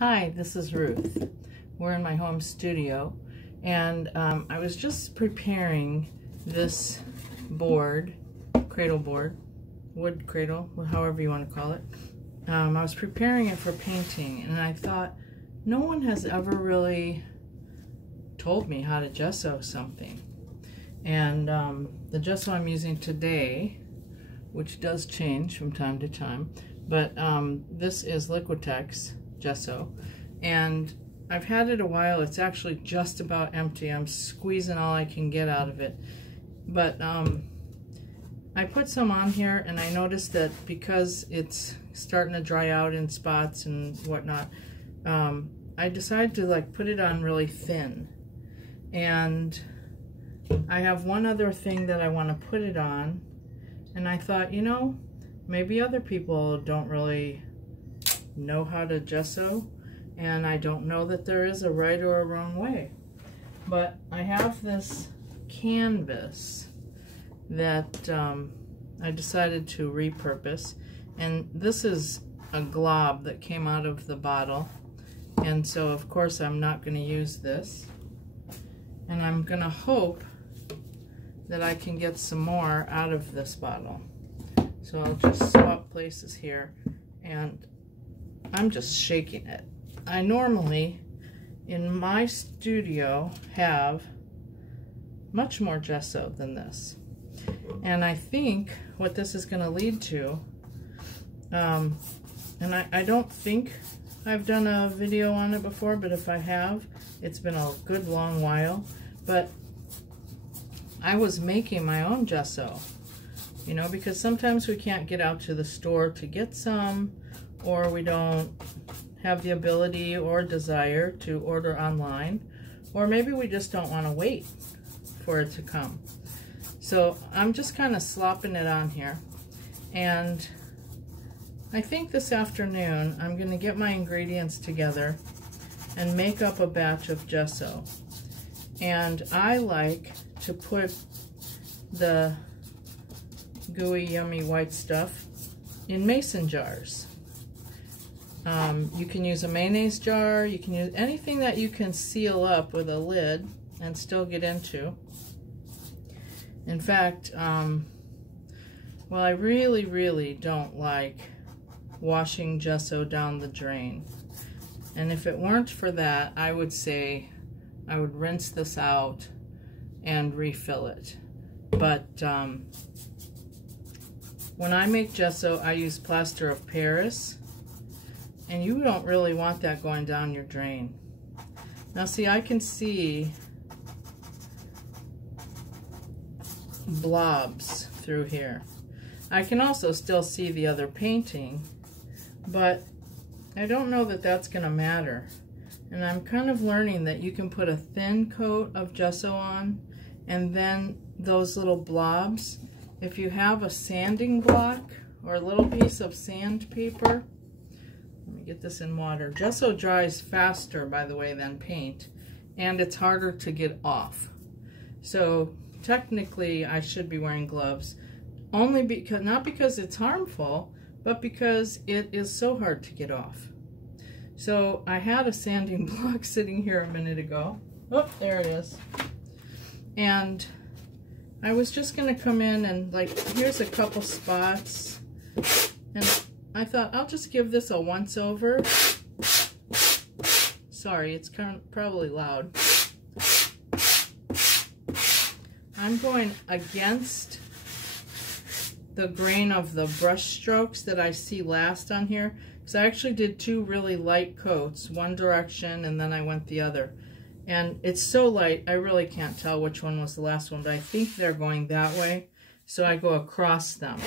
Hi, this is Ruth. We're in my home studio, and I was just preparing this board, cradle board, wood cradle, however you want to call it. I was preparing it for painting, and I thought, no one has ever really told me how to gesso something. And the gesso I'm using today, which does change from time to time, but this is Liquitex gesso, and I've had it a while. It's actually just about empty. I'm squeezing all I can get out of it, but I put some on here, and I noticed that because it's starting to dry out in spots and whatnot, I decided to put it on really thin. And I have one other thing that I want to put it on, and I thought, you know, maybe other people don't really know how to gesso, and I don't know that there is a right or a wrong way. But I have this canvas that I decided to repurpose, and this is a glob that came out of the bottle, and so of course I'm not going to use this, and I'm going to hope that I can get some more out of this bottle. So I'll just swap places here, and I'm just shaking it. I normally, in my studio, have much more gesso than this. And I think what this is going to lead to, and I don't think I've done a video on it before, but if I have, it's been a good long while. But I was making my own gesso, you know, because sometimes we can't get out to the store to get some, or we don't have the ability or desire to order online, or maybe we just don't want to wait for it to come. So I'm just kind of slopping it on here, and I think this afternoon I'm going to get my ingredients together and make up a batch of gesso. And I like to put the gooey, yummy white stuff in mason jars. You can use a mayonnaise jar, you can use anything that you can seal up with a lid and still get into. In fact, well, I really don't like washing gesso down the drain. And if it weren't for that, I would say I would rinse this out and refill it. But when I make gesso, I use plaster of Paris, and you don't really want that going down your drain. Now see, I can see blobs through here. I can also still see the other painting, but I don't know that that's going to matter. And I'm kind of learning that you can put a thin coat of gesso on, and then those little blobs, if you have a sanding block or a little piece of sandpaper, let me get this in water. Gesso dries faster, by the way, than paint, and it's harder to get off. So technically I should be wearing gloves, only because, not because it's harmful, but because it is so hard to get off. So I had a sanding block sitting here a minute ago. Oh, there it is. And I was just gonna come in and here's a couple spots, and I thought I'll just give this a once over. Sorry, it's probably loud. I'm going against the grain of the brush strokes that I see last on here, because I actually did two really light coats, one direction and then I went the other. And it's so light, I really can't tell which one was the last one, but I think they're going that way, so I go across them.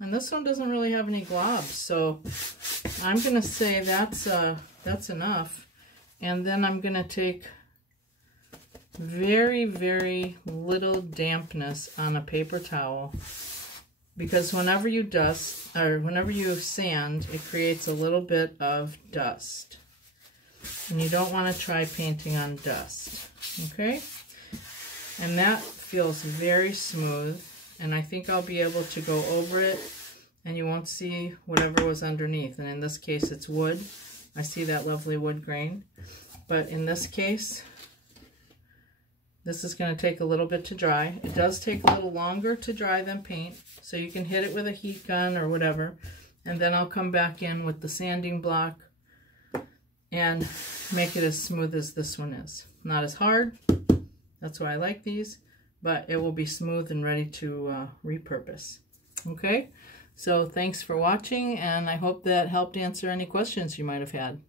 And this one doesn't really have any globs, so I'm gonna say that's enough. And then I'm gonna take very little dampness on a paper towel, because whenever you dust, or whenever you sand, it creates a little bit of dust. And you don't want to try painting on dust, okay? And that feels very smooth, and I think I'll be able to go over it and you won't see whatever was underneath. And in this case, it's wood. I see that lovely wood grain. But in this case, this is going to take a little bit to dry. It does take a little longer to dry than paint, so you can hit it with a heat gun or whatever. And then I'll come back in with the sanding block and make it as smooth as this one is. Not as hard, that's why I like these, but it will be smooth and ready to repurpose. Okay, so thanks for watching, and I hope that helped answer any questions you might have had.